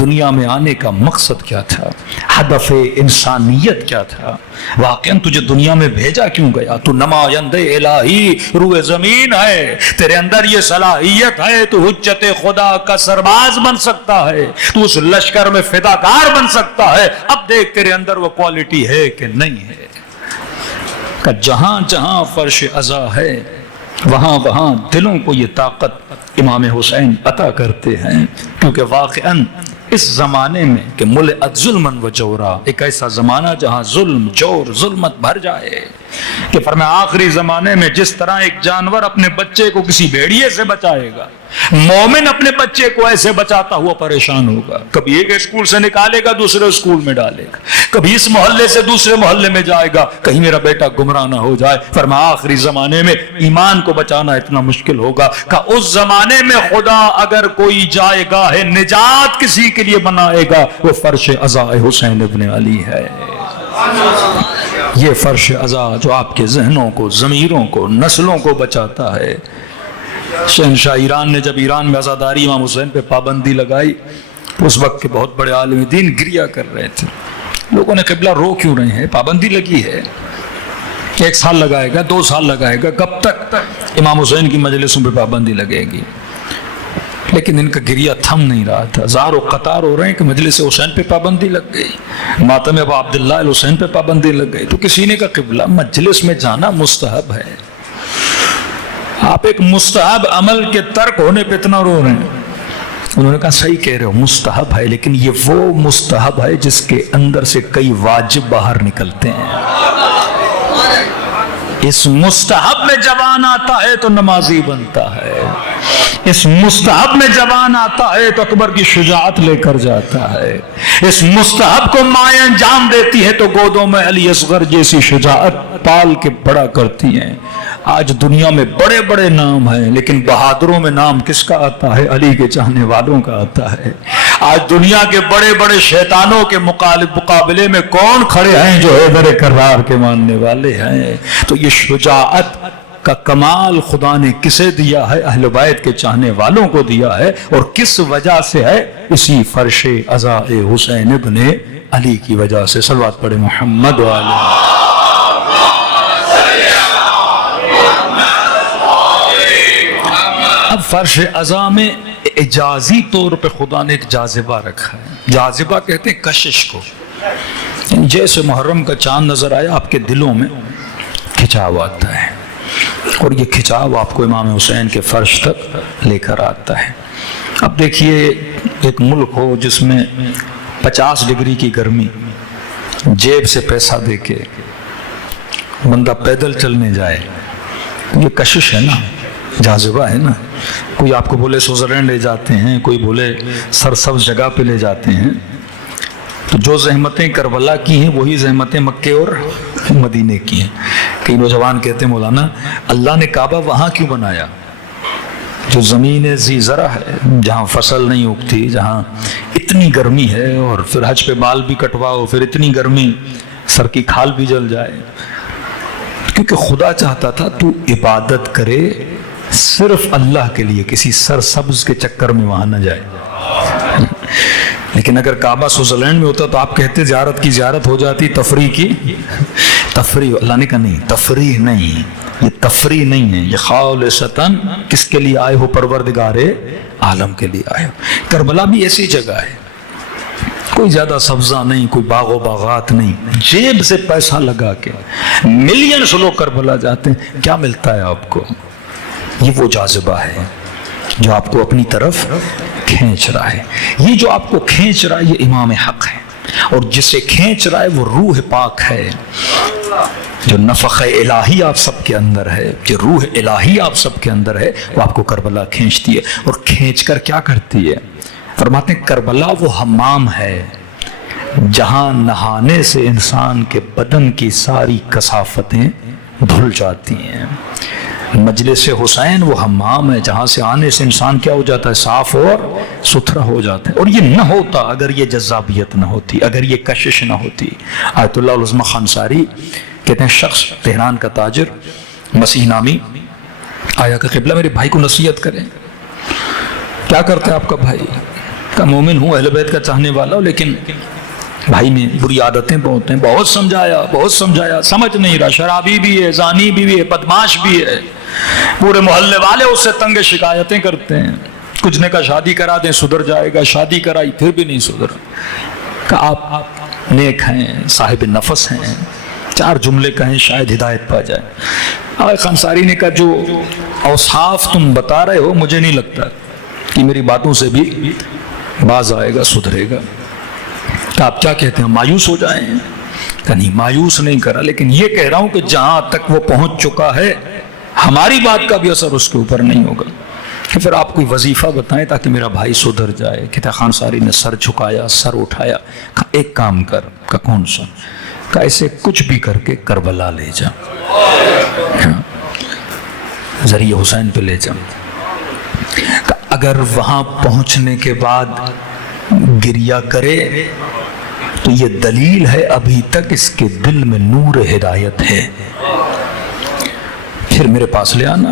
دنیا میں آنے کا مقصد کیا تھا، ہدف انسانیت کیا تھا، واقعاً تجھے دنیا میں بھیجا کیوں گیا. تو نمائند الہی روح زمین ہے، تیرے اندر یہ صلاحیت ہے، تو حجت خدا کا سرباز بن سکتا ہے، تو اس لشکر میں فداکار بن سکتا ہے. اب دیکھ تیرے اندر وہ کوالٹی ہے کہ نہیں ہے. کہ جہاں جہاں فرش عزا ہے وہاں وہاں دلوں کو یہ طاقت امام حسین عطا کرتے ہیں. کیونکہ واقعاً اس زمانے میں کہ ملئت ظلما و جورا، ایک ایسا زمانہ جہاں ظلم، جور، ظلمت بھر جائے، کہ فرمایا آخری زمانے میں جس طرح ایک جانور اپنے بچے کو کسی بھیڑیے سے بچائے گا، مومن اپنے بچے کو ایسے بچاتا ہوا پریشان ہوگا. کبھی ایک اسکول سے نکالے گا، دوسرے اسکول میں ڈالے گا، کبھی اس محلے سے دوسرے محلے میں جائے گا، کہیں میرا بیٹا گمراہ نہ ہو جائے. فرمایا آخری زمانے میں ایمان کو بچانا اتنا مشکل ہوگا کہ اس زمانے میں خدا اگر کوئی جائے گا ہے نجات کسی کے لیے بنائے گا، وہ فرش عزا حسین ابن علی ہے. یہ فرش عزا جو آپ کے ذہنوں کو، ضمیروں کو، نسلوں کو بچاتا ہے. شہنشاہ ایران نے جب ایران میں عزاداری امام حسین پہ پابندی لگائی تو اس وقت کے بہت بڑے عالم دین گریہ کر رہے تھے. لوگوں نے قبلہ رو کیوں رہے ہیں؟ پابندی لگی ہے، 1 سال لگائے گا، 2 سال لگائے گا، کب تک امام حسین کی مجلسوں پہ پابندی لگے گی؟ لیکن ان کا گریہ تھم نہیں رہا تھا. زار و قطار ہو رہے ہیں کہ مجلس حسین پہ پابندی لگ گئی, ماتم ابا عبداللہ الحسین پہ پابندی لگ گئی. تو کسی نے کہا قبلہ مجلس میں جانا مستحب ہے, آپ ایک مستحب عمل کے ترک ہونے پہ اتنا رو رہے ہیں. انہوں نے کہا صحیح کہہ رہے ہو, مستحب ہے, لیکن یہ وہ مستحب ہے جس کے اندر سے کئی واجب باہر نکلتے ہیں. اس مستحب میں جوان آتا ہے تو نمازی بنتا ہے, اس مستحب میں جوان آتا ہے تو اکبر کی شجاعت لے کر جاتا ہے, اس مستحب کو مائیں انجام دیتی ہے تو گودوں میں علی اصغر جیسی شجاعت پال کے بڑا کرتی ہیں. آج دنیا میں بڑے بڑے نام ہیں, لیکن بہادروں میں نام کس کا آتا ہے؟ علی کے چاہنے والوں کا آتا ہے. آج دنیا کے بڑے بڑے شیطانوں کے مقابلے میں کون کھڑے ہیں جو حیدر کرار کے ماننے والے ہیں؟ تو یہ شجاعت کا کمال خدا نے کسے دیا ہے؟ اہل بیت کے چاہنے والوں کو دیا ہے. اور کس وجہ سے ہے؟ اسی فرش عزا حسین ابن علی کی وجہ سے. صلوات پڑھے محمد علیہ. اب فرش عزا میں اجازی طور پہ خدا نے ایک جاذبہ رکھا ہے. جاذبہ کہتے ہیں کشش کو. جیسے محرم کا چاند نظر آیا آپ کے دلوں میں کھچاؤ آتا ہے, اور یہ کھچاؤ آپ کو امام حسین کے فرش تک لے کر آتا ہے. اب دیکھیے ایک ملک ہو جس میں 50 ڈگری کی گرمی, جیب سے پیسہ دے کے بندہ پیدل چلنے جائے, یہ کشش ہے نا, جاذبہ ہے نا. کوئی آپ کو بولے سوئٹزرلینڈ لے جاتے ہیں, کوئی بولے سرسبز جگہ پہ لے جاتے ہیں, تو جو زحمتیں کربلا کی ہیں وہی زحمتیں مکے اور مدینے کی ہیں. کئی نوجوان کہتے ہیں مولانا اللہ نے کعبہ وہاں کیوں بنایا جو زمین ذی زرع ہے, جہاں فصل نہیں اگتی, جہاں اتنی گرمی ہے, اور پھر حج پہ بال بھی کٹواؤ, پھر اتنی گرمی سر کی کھال بھی جل جائے. کیونکہ خدا چاہتا تھا تو عبادت کرے صرف اللہ کے لیے, کسی سرسبز کے چکر میں وہاں نہ جائے. لیکن اگر کعبہ سوئٹزرلینڈ میں ہوتا تو آپ کہتے زیارت کی زیارت ہو جاتی, تفریح کی تفریح. اللہ نے کہا نہیں, تفریح نہیں, یہ تفریح نہیں ہے, یہ خالصتاً کس کے لیے آئے ہو؟ پروردگار عالم کے لیے آئے ہو. کربلا بھی ایسی جگہ ہے, کوئی زیادہ سبزہ نہیں, کوئی باغ و باغات نہیں, جیب سے پیسہ لگا کے ملینز لوگ کربلا جاتے ہیں. کیا ملتا ہے آپ کو؟ یہ وہ جاذبہ ہے جو آپ کو اپنی طرف کھینچ رہا ہے. یہ جو آپ کو کھینچ رہا ہے یہ امام حق ہے, اور جسے کھینچ رہا ہے وہ روح پاک ہے. جو نفخ الہی آپ سب کے اندر ہے, جو روح الہی آپ سب کے اندر ہے, وہ آپ کو کربلا کھینچتی ہے. اور کھینچ کر کیا کرتی ہے؟ فرماتے ہیں کربلا وہ حمام ہے جہاں نہانے سے انسان کے بدن کی ساری کثافتیں دھل جاتی ہیں. مجلس حسین وہ حمام ہے جہاں سے آنے سے انسان کیا ہو جاتا ہے؟ صاف اور ستھرا ہو جاتا ہے. اور یہ نہ ہوتا اگر یہ جذابیت نہ ہوتی, اگر یہ کشش نہ ہوتی. آیت اللہ العظمہ خانساری کہتے ہیں شخص تہران کا تاجر مسیح نامی آیا کہ قبلہ میرے بھائی کو نصیحت کریں. کیا کرتا ہے آپ کا بھائی؟ کہ مومن ہوں, اہل بیت کا چاہنے والا ہوں, لیکن بھائی میں بری عادتیں بہت ہیں. بہت سمجھایا سمجھ نہیں رہا. شرابی بھی ہے, زانی بھی ہے, بدماش بھی ہے. پورے محلے والے اس سے تنگ شکایتیں کرتے ہیں. کچھ نے کہا شادی کرا دیں سدھر جائے گا, شادی کرائی پھر بھی نہیں سدھرا. کہ آپ نیک ہیں, صاحب نفس ہیں, 4 جملے کہیں شاید ہدایت پا جائے. آقا خانساری نے کہا جو اوصاف تم بتا رہے ہو مجھے نہیں لگتا کہ میری باتوں سے بھی باز آئے گا, سدھرے گا. کہ آپ کیا کہتے ہیں, مایوس ہو جائیں؟ کہ نہیں, مایوس نہیں کرا, لیکن یہ کہہ رہا ہوں کہ جہاں تک وہ پہنچ چکا ہے ہماری بات کا بھی اثر اس کے اوپر نہیں ہوگا. کہ پھر آپ کوئی وظیفہ بتائیں تاکہ میرا بھائی سدھر جائے. کہتا خانساری نے سر جھکایا, سر اٹھایا. ایک کام کر. کہ کون سا؟ کہ ایسے کچھ بھی کر کے کربلا لے جا, ذریعہ حسین پہ لے جا. کہ اگر وہاں پہنچنے کے بعد گریہ کرے تو یہ دلیل ہے ابھی تک اس کے دل میں نور ہدایت ہے. پھر میرے پاس لے آنا,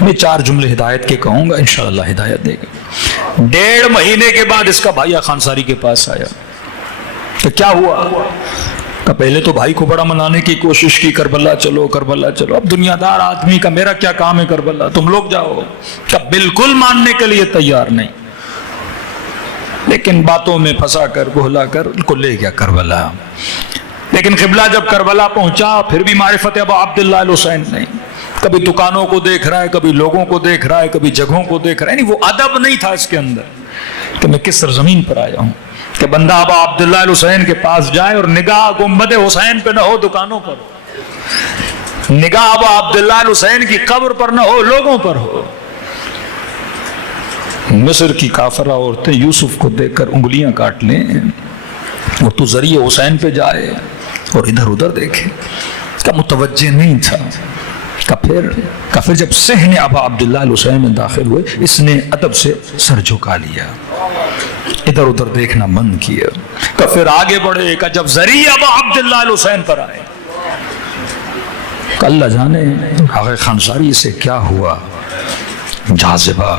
میں 4 جملے ہدایت کے کہوں گا, انشاءاللہ ہدایت دے گا. 1.5 مہینے کے بعد اس کا بھائی خانساری کے پاس آیا. تو کیا ہوا؟ کہ پہلے تو بھائی کو بڑا منانے کی کوشش کی، کربلا چلو کربلا چلو، اب دنیا دار آدمی کا میرا کیا کام ہے کربلا، تم لوگ جاؤ، تب بالکل ماننے کے لیے تیار نہیں، لیکن باتوں میں پھنسا کر بہلا کر ان کو لے گیا کربلا۔ لیکن قبلہ جب کربلا پہنچا پھر بھی معرفت ابا عبداللہ الحسین نہیں، کبھی دکانوں کو دیکھ رہا ہے، کبھی لوگوں کو دیکھ رہا ہے، کبھی جگہوں کو دیکھ رہا ہے، یعنی وہ ادب نہیں تھا اس کے اندر کہ میں کس سرزمین پر آیا ہوں کہ بندہ ابا عبداللہ الحسین کے پاس جائے اور نگاہ گنبد حسین پہ نہ ہو دکانوں پر، نگاہ ابا عبداللہ الحسین کی قبر پر نہ ہو لوگوں پر ہو۔ مصر کی کافرہ عورتیں یوسف کو دیکھ کر انگلیاں کاٹ لیں اور تو ذریعہ حسین پہ جائے اور ادھر ادھر دیکھے، اس کا متوجہ نہیں تھا۔ پھر جب صحن ابا عبداللہ الحسین میں داخل ہوئے، اس نے ادب سے سر جھکا لیا، ادھر ادھر دیکھنا بند کیا، کہ پھر آگے بڑھے، کہ جب ذریعہ ابا عبداللہ الحسین پر آئے، کہ اللہ جانے آغا خانساری سے کیا ہوا، جاذبہ،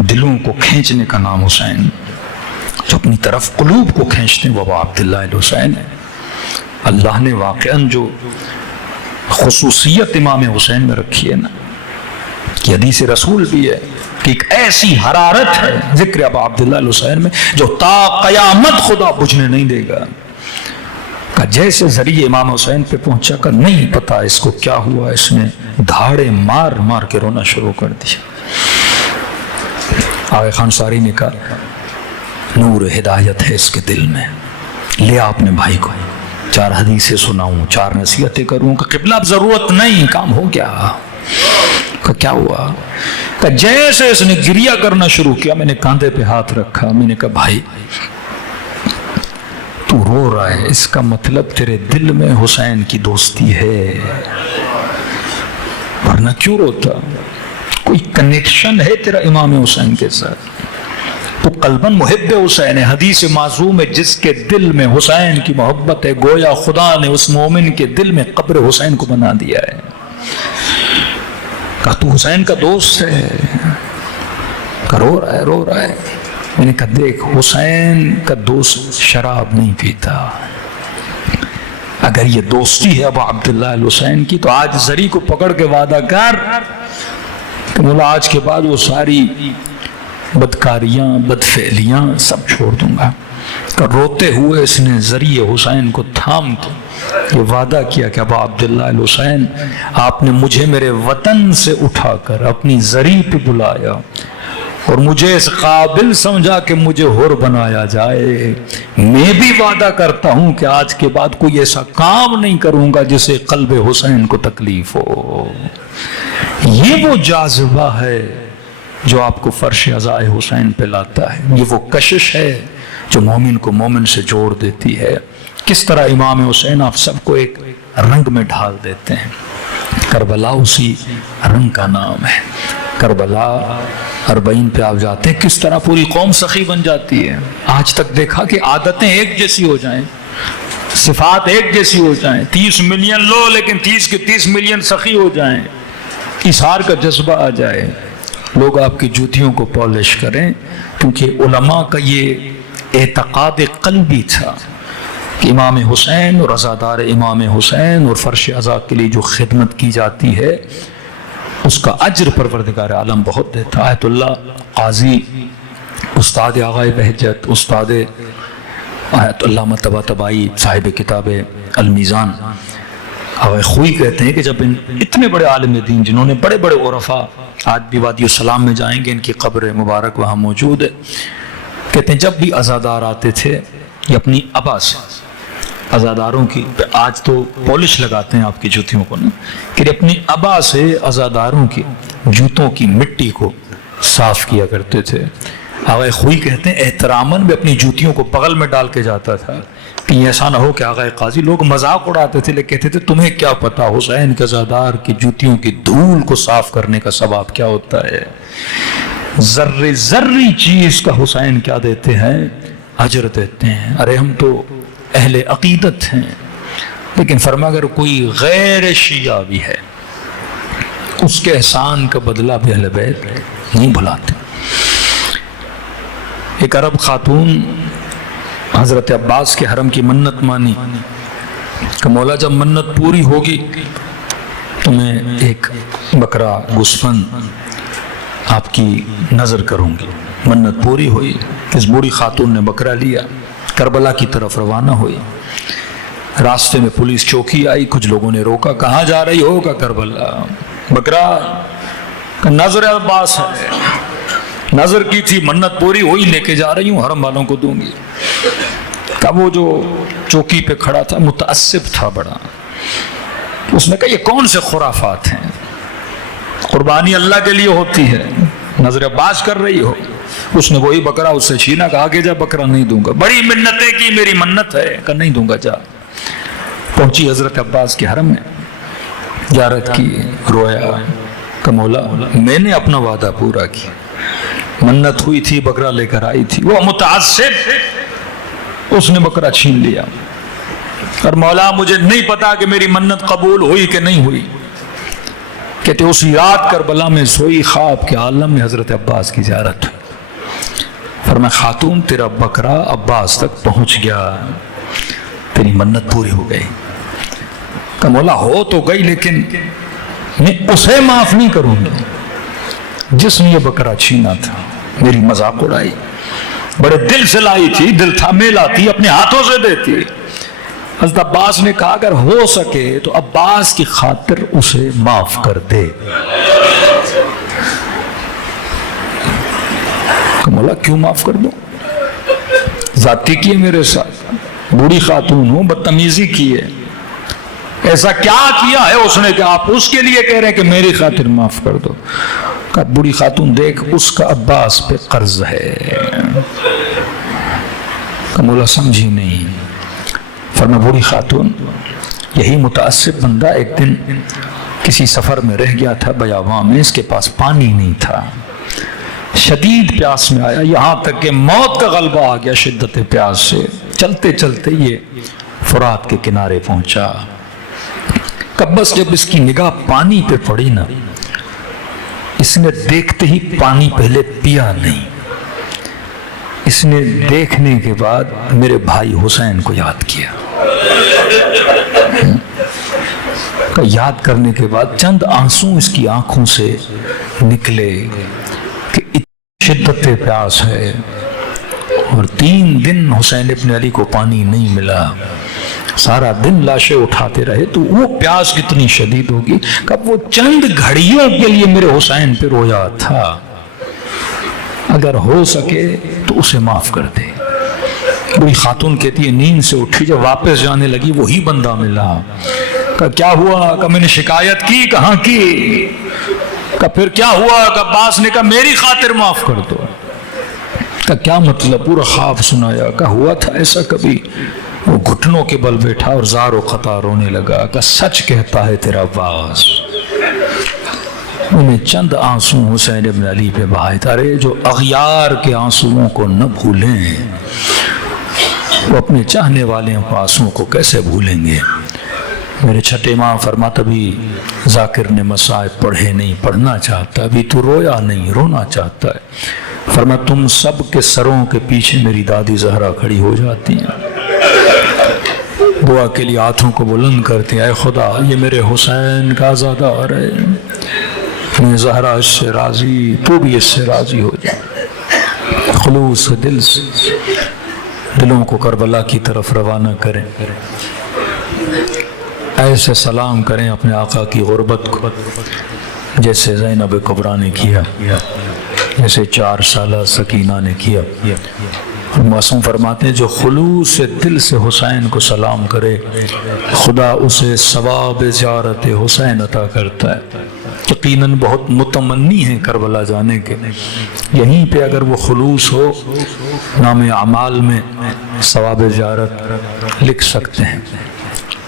دلوں کو کھینچنے کا نام حسین، جو اپنی طرف قلوب کو کھینچتے ہیں وہ ابا عبداللہ الحسین ہے۔ اللہ نے واقعاً جو خصوصیت امام حسین میں رکھی ہے نا، کہ حدیث رسول بھی ہے کہ ایک ایسی حرارت ہے ذکر ابا عبداللہ الحسین میں جو تا قیامت خدا بجھنے نہیں دے گا، کہ جیسے ذریعہ امام حسین پہ پہنچا کر نہیں پتا اس کو کیا ہوا، اس نے دھاڑے مار مار کے رونا شروع کر دیا۔ آغا خانساری نے کہا نور ہدایت ہے اس کے دل میں، لیا اپنے بھائی کو، 4 حدیثیں سناؤں، 4 نصیحتیں کروں، کہ قبلہ اب ضرورت نہیں، کام ہو گیا۔ کہ کیا ہوا؟ کہ جیسے اس نے گریہ کرنا شروع کیا، میں نے کاندھے پہ ہاتھ رکھا، میں نے کہا بھائی تو رو رہا ہے، اس کا مطلب تیرے دل میں حسین کی دوستی ہے، ورنہ کیوں روتا؟ کوئی کنیکشن ہے تیرا امام حسین کے ساتھ، تو قلباً محب حسین ہے۔ حدیث معصوم ہے جس کے دل میں حسین کی محبت ہے، گویا خدا نے اس مومن کے دل میں قبر حسین کو بنا دیا ہے۔ کہا تو حسین کا دوست ہے، کہ رو رہا ہے۔ میں نے کہا دیکھ، حسین کا دوست شراب نہیں پیتا، اگر یہ دوستی ہے ابا عبداللہ الحسین کی تو آج زری کو پکڑ کے وعدہ کر کہ مولا آج کے بعد وہ ساری بدکاریاں بدفعلیاں سب چھوڑ دوں گا۔ کہ روتے ہوئے اس نے ذریعہ حسین کو تھام کے یہ وعدہ کیا کہ ابا عبداللہ الحسین آپ نے مجھے میرے وطن سے اٹھا کر اپنی زری پہ بلایا اور مجھے اس قابل سمجھا کہ مجھے حر بنایا جائے، میں بھی وعدہ کرتا ہوں کہ آج کے بعد کوئی ایسا کام نہیں کروں گا جسے قلب حسین کو تکلیف ہو۔ یہ وہ جاذبہ ہے جو آپ کو فرش عزائے حسین پہ لاتا ہے، یہ وہ کشش ہے جو مومن کو مومن سے جوڑ دیتی ہے۔ کس طرح امام حسین آپ سب کو ایک رنگ میں ڈھال دیتے ہیں، کربلا اسی رنگ کا نام ہے۔ کربلا 40 پہ آپ جاتے ہیں، کس طرح پوری قوم سخی بن جاتی ہے۔ آج تک دیکھا کہ عادتیں ایک جیسی ہو جائیں، صفات ایک جیسی ہو جائیں، 30 ملین لو لیکن 30 کے 30 ملین سخی ہو جائیں، اظہار کا جذبہ آ جائے، لوگ آپ کی جوتیوں کو پالش کریں، کیونکہ علماء کا یہ اعتقاد قلبی تھا کہ امام حسین اور عزادار امام حسین اور فرش عزا کے لیے جو خدمت کی جاتی ہے اس کا اجر پروردگار عالم بہت دیتا۔ آیت اللہ قاضی استاد آغا بہجت، استاد آیت اللہ طباطبائی صاحب کتاب المیزان آغا خوئی کہتے ہیں کہ جب اتنے بڑے عالم دین جنہوں نے بڑے بڑے عرفاء آج بھی وادی السلام میں جائیں گے، ان کی قبر مبارک وہاں موجود ہے، کہتے ہیں جب بھی عزادار آتے تھے یہ اپنی ابا سے عزاداروں کی، آج تو پولش لگاتے ہیں آپ کی جوتیوں کو نا، کہ اپنی ابا سے عزاداروں کی جوتوں کی مٹی کو صاف کیا کرتے تھے۔ آغا خوئی کہتے ہیں احتراماً میں اپنی جوتیوں کو بغل میں ڈال کے جاتا تھا کہ ایسا نہ ہو کہ آغا قاضی لوگ مذاق اڑاتے تھے، لیکن کہتے تھے تمہیں کیا پتا حسین کے عزادار کی جوتیوں کی دھول کو صاف کرنے کا ثواب کیا ہوتا ہے، ذری چیز کا حسین کیا دیتے ہیں، اجر دیتے ہیں۔ ارے ہم تو اہل عقیدت ہیں، لیکن فرما اگر کوئی غیر شیعہ بھی ہے اس کے احسان کا بدلہ بھی اہل بیت نہیں بھلاتے۔ ایک عرب خاتون حضرت عباس کے حرم کی منت مانی کہ مولا جب منت پوری ہوگی تو میں ایک بکرا گوسفند آپ کی نظر کروں گی۔ منت پوری ہوئی، اس بوڑھی خاتون نے بکرا لیا، کربلا کی طرف روانہ ہوئی۔ راستے میں پولیس چوکی آئی، کچھ لوگوں نے روکا، کہاں جا رہی ہو؟ کہ کربلا۔ بکرا کہ نظر عباس ہے، نظر کی تھی، منت پوری ہوئی، لے کے جا رہی ہوں، حرم والوں کو دوں گی۔ کہ وہ جو چوکی پہ کھڑا تھا متعصب تھا بڑا، اس نے کہا یہ کون سے خرافات ہیں، قربانی اللہ کے لیے ہوتی ہے، نظر عباس کر رہی ہو۔ اس نے وہی بکرا اس سے چھینا، کہا آگے جا، بکرا نہیں دوں گا، بڑی منتیں کی، میری منت ہے کہ نہیں دوں گا، جا۔ پہنچی حضرت عباس کے حرم میں، زیارت کی، رویا کہ مولا میں نے اپنا وعدہ پورا کیا، منت ہوئی تھی، بکرا لے کر آئی تھی، وہ متعصب، اس نے بکرا چھین لیا، اور مولا مجھے نہیں پتا کہ میری منت قبول ہوئی کہ نہیں ہوئی۔ کہتے اسی رات کربلا میں سوئی، خواب کے عالم میں حضرت عباس کی زیارت ہوئی۔ فرمایا خاتون تیرا بکرا عباس تک پہنچ گیا، تیری منت پوری ہو گئی۔ کہ مولا ہو تو گئی، لیکن میں اسے معاف نہیں کروں گی جس نے یہ بکرا چھینا تھا، میری مذاق اڑائی، بڑے دل سے لائی تھی، دل تھامے لاتی، اپنے ہاتھوں سے دیتی۔ حضرت عباس نے کہا اگر ہو سکے تو عباس کی خاطر اسے معاف کر دے۔ کہ مولا کیوں معاف کر دوں؟ ذاتی کی ہے میرے ساتھ، بوڑھی خاتون ہوں، بدتمیزی کی ہے، ایسا کیا کیا ہے اس نے کہ آپ اس کے لیے کہہ رہے ہیں کہ میری خاطر معاف کر دو؟ کہ بوڑھی خاتون دیکھ اس کا عباس پہ قرض ہے۔ کہ مولا سمجھی نہیں۔ فرمایا بوڑھی خاتون، یہی متعصب بندہ ایک دن کسی سفر میں رہ گیا تھا بیاباں میں، اس کے پاس پانی نہیں تھا، شدید پیاس میں آیا، یہاں تک کہ موت کا غلبہ آ گیا شدت پیاس سے۔ چلتے چلتے یہ فرات کے کنارے پہنچا۔ بس جب اس کی نگاہ پانی پہ پڑی نا، اس نے دیکھتے ہی پانی پہلے پیا نہیں، اس نے دیکھنے کے بعد میرے بھائی حسین کو یاد کیا۔ یاد کرنے کے بعد چند آنسو اس کی آنکھوں سے نکلے کہ اتنی شدت پیاس ہے، اور 3 دن حسین ابن علی کو پانی نہیں ملا، سارا دن لاشیں اٹھاتے رہے، تو وہ پیاس کتنی شدید ہوگی کہ وہ چند گھڑیوں کے لیے میرے حسین پہ رویا تھا، اگر ہو سکے تو اسے معاف کر دے۔ بڑی خاتون کہتی ہے نیند سے اٹھی، جب واپس جانے لگی وہی بندہ ملا۔ کہ کیا ہوا؟ کہ میں نے شکایت کی، کہاں کی؟ کہ پھر کیا ہوا؟ کہ عباس نے کہا میری خاطر معاف کر دو۔ کہ کیا مطلب؟ پورا خواب سنایا۔ کہ ہوا تھا ایسا کبھی؟ وہ گھٹنوں کے بل بیٹھا اور زار و خطا رونے لگا کہ سچ کہتا ہے تیرا عباس۔ انہیں چند آنسو حسین ابن علی پہ بہائے تھے۔ ارے جو اغیار کے آنسوؤں کو نہ بھولیں، وہ اپنے چاہنے والے آنسوؤں کو کیسے بھولیں گے؟ میرے چھٹے ماں فرماتا بھی ذاکر نے مصائب پڑھے نہیں، پڑھنا چاہتا، ابھی تو رویا نہیں، رونا چاہتا ہے۔ فرمایا تم سب کے سروں کے پیچھے میری دادی زہرا کھڑی ہو جاتی ہیں، دعا کے لیے ہاتھوں کو بلند کرتے ہیں، اے خدا یہ میرے حسین کا آزادار ہے، میں زہرا اس سے راضی، تو بھی اس سے راضی ہو جائے۔ خلوص دل سے دلوں کو کربلا کی طرف روانہ کریں، ایسے سلام کریں اپنے آقا کی غربت کو جیسے زینب کبریٰ نے کیا، جیسے 4 سالہ سکینہ نے کیا۔ اور معصوم فرماتے ہیں جو خلوص دل سے حسین کو سلام کرے خدا اسے ثواب زیارت حسین عطا کرتا ہے۔ یقیناً بہت متمنی ہیں کربلا جانے کے، یہیں پہ اگر وہ خلوص ہو نام اعمال میں ثواب زیارت لکھ سکتے ہیں۔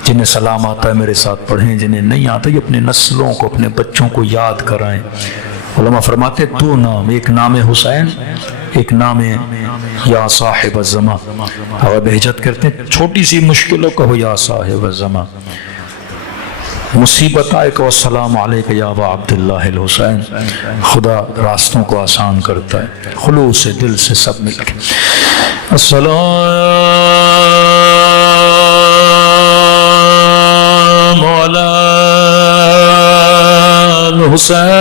جنہیں سلام آتا ہے میرے ساتھ پڑھیں، جنہیں نہیں آتا یہ اپنے نسلوں کو، اپنے بچوں کو یاد کرائیں۔ علماء فرماتے 2 نام، ایک نام حسین، ایک نام یا صاحب الزمان۔ اگر بہجت کرتے ہیں چھوٹی سی مشکلوں کہو یا صاحب الزمان، مصیبت آئے کہ السلام علیک یا ابا عبداللہ الحسین، خدا راستوں کو آسان کرتا ہے، خلوص سے دل سے سب مل کے السلام علی الحسین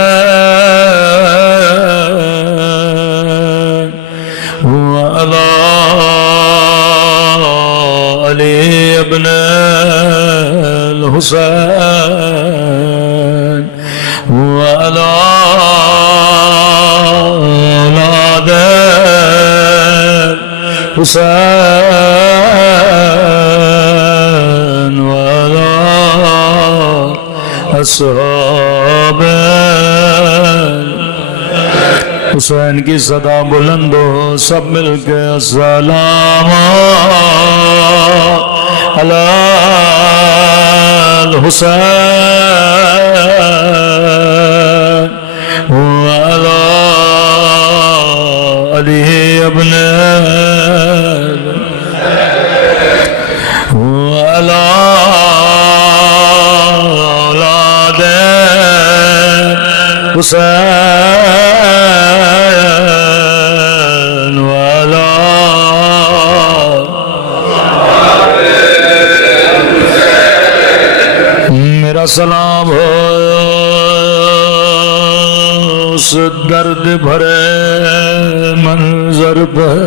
وعلی علی ابن الحسین وعلی اولاد حسین وعلی اصحاب حسین کی صدا بلند ہو، سب مل کے السلام علی الحسین وعلی علی ابن وعلی اولاد حسین وعلی میرا سلام ہو اس درد بھرے منظر پر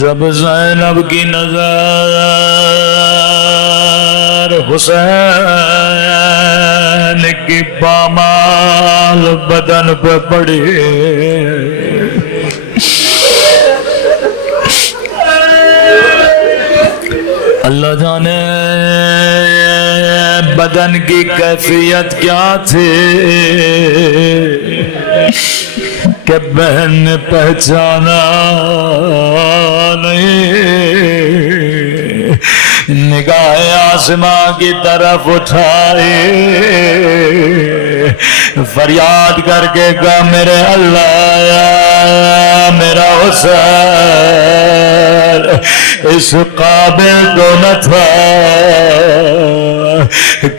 جب زینب کی نظر حسین کی پامال بدن پہ پڑی، اللہ جانے بدن کی کیفیت کیا تھی کہ بہن نے پہچانا نہیں، نگاہ آسماں کی طرف اٹھائی، فریاد کر کے کہا میرے اللہ میرا حسین اس قابل تو نہ تھا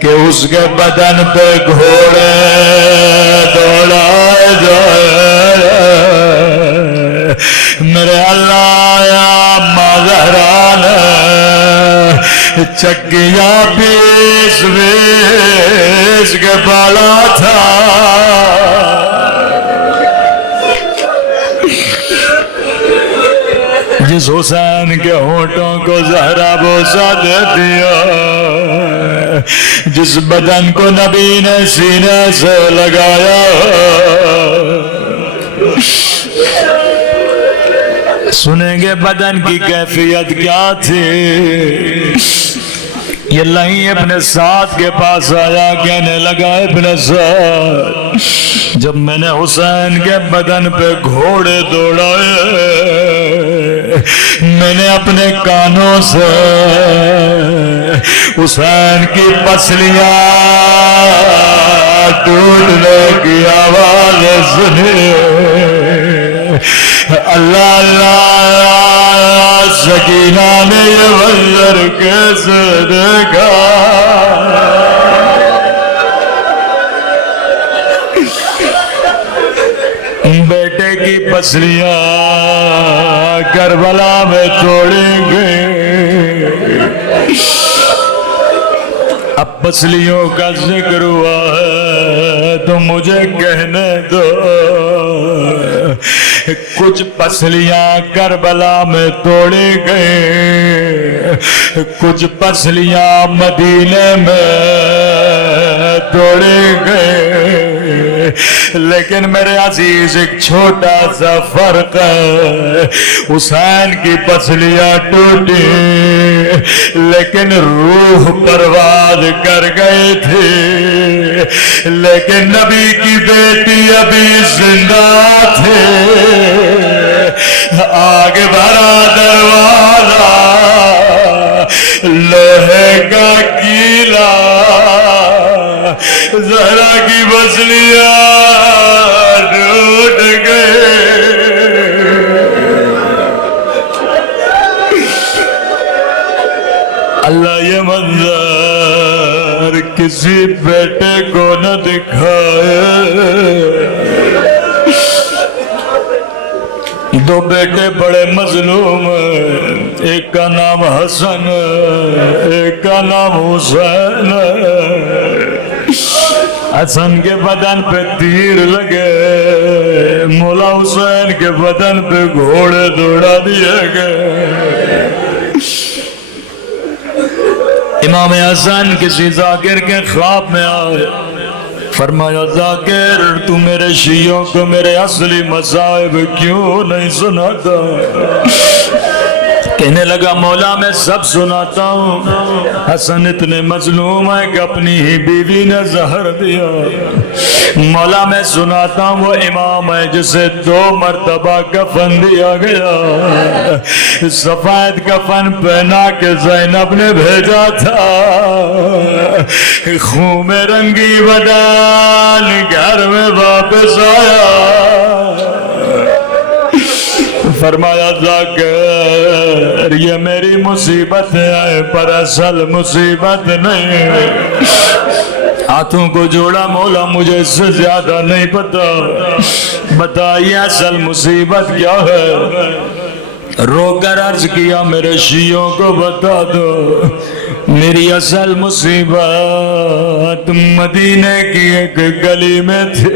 کہ اس کے بدن پہ گھوڑے دوڑائے جائے، میرے اللہ یا مظہران چکیاں پیس ویس کے بالا تھا، جس حسین کے ہونٹوں کو زہرا بوسہ دے دیا، جس بدن کو نبی نے سینے سے لگایا، سنیں گے بدن کی کیفیت کیا تھی۔ یہ لہیں اپنے ساتھ کے پاس آیا، کہنے لگا ابن سعد جب میں نے حسین کے بدن پہ گھوڑے دوڑائے، میں نے اپنے کانوں سے حسین کی پسلیاں ٹوٹنے کی آواز سنی، اللہ اللہ سکینہ نے یہ منظر کیسے دیکھا، بیٹے کی پسلیاں کربلا میں توڑی گئی، اب پسلیوں کا ذکر ہوا ہے تو مجھے کہنے دو، کچھ پسلیاں کربلا میں توڑی گئی، کچھ پسلیاں مدینے میں توڑی گئی، لیکن میرے عزیز ایک چھوٹا سا فرق ہے، حسین کی پسلیاں ٹوٹی لیکن روح پرواز کر گئی تھی، لیکن نبی کی بیٹی ابھی زندہ تھے، آگے بھرا دروازہ لوہے کا کیلا، زہرا کی پسلیاں ٹوٹ گئے، اللہ یہ منظر کسی بیٹے کو نہ دکھائے. دو بیٹے بڑے مظلوم ہیں، ایک کا نام حسن ایک کا نام حسین. حسن کے بدن پہ تیر لگے، مولا حسین کے بدن پہ گھوڑے دوڑا دیے گئے. امام حسن کسی ذاکر کے خواب میں آئے، فرمایا ذاکر تو میرے شیعوں کو میرے اصلی مصائب کیوں نہیں سناتا؟ کہنے لگا مولا میں سب سناتا ہوں. حسن اتنے مظلوم ہے کہ اپنی ہی بیوی نے زہر دیا. مولا میں سناتا ہوں وہ امام ہے جسے 2 مرتبہ کفن دیا گیا. سفید کفن پہنا کے زینب نے بھیجا تھا، خون میں رنگی بدن گھر میں واپس آیا. فرمایا ذاکر یہ میری مصیبت ہے پر اصل مصیبت نہیں. ہاتھوں کو جوڑا، مولا مجھے اس سے زیادہ نہیں پتا، بتائیے اصل مصیبت کیا ہے؟ رو کر عرض کیا میرے شیعوں کو بتا دو میری اصل مصیبت مدینے کی ایک گلی میں تھی.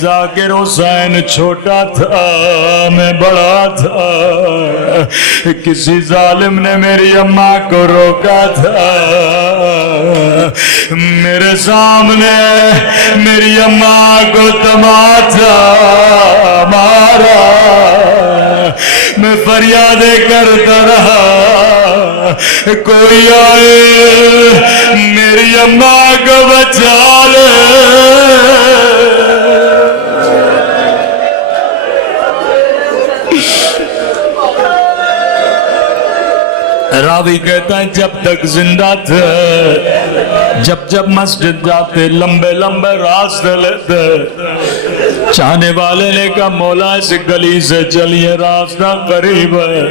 ذاکر حسین چھوٹا تھا میں بڑا تھا، کسی ظالم نے میری اماں کو روکا تھا. میرے سامنے میری اماں کو تماچا مارا، میں فریادیں کرتا رہا کوئی آئے میری اماں کو بچا لے. راوی کہتا ہے جب تک زندہ تھے، جب مسجد جاتے لمبے لمبے راستے لیتے، چاہنے والے نے کہا مولا اس گلی سے چلیے راستہ قریب ہے.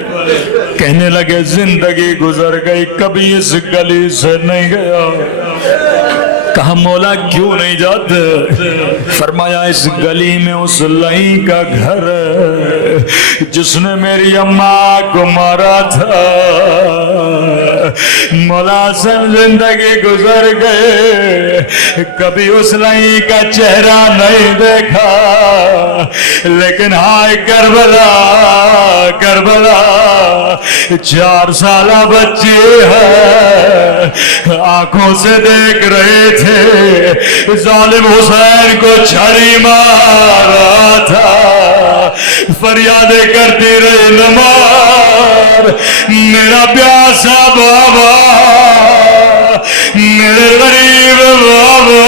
کہنے لگے زندگی گزر گئی کبھی اس گلی سے نہیں گیا. کہا مولا کیوں نہیں جاتے؟ فرمایا اس گلی میں اس لئی کا گھر ہے جس نے میری اماں کو مارا تھا. مولا حسن زندگی گزر گئے کبھی اس لئی کا چہرہ نہیں دیکھا، لیکن ہائے کربلا کربلا 4 سالہ بچی ہے، آنکھوں سے دیکھ رہے تھے ظالم حسین کو چھری مارا تھا. فریادیں کرتی رہی نمار میرا پیاسا بابا میرے غریب بابا.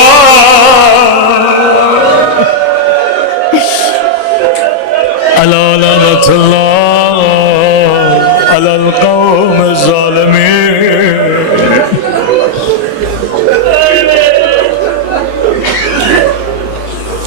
اللہ لعنت اللہ علی القاتل.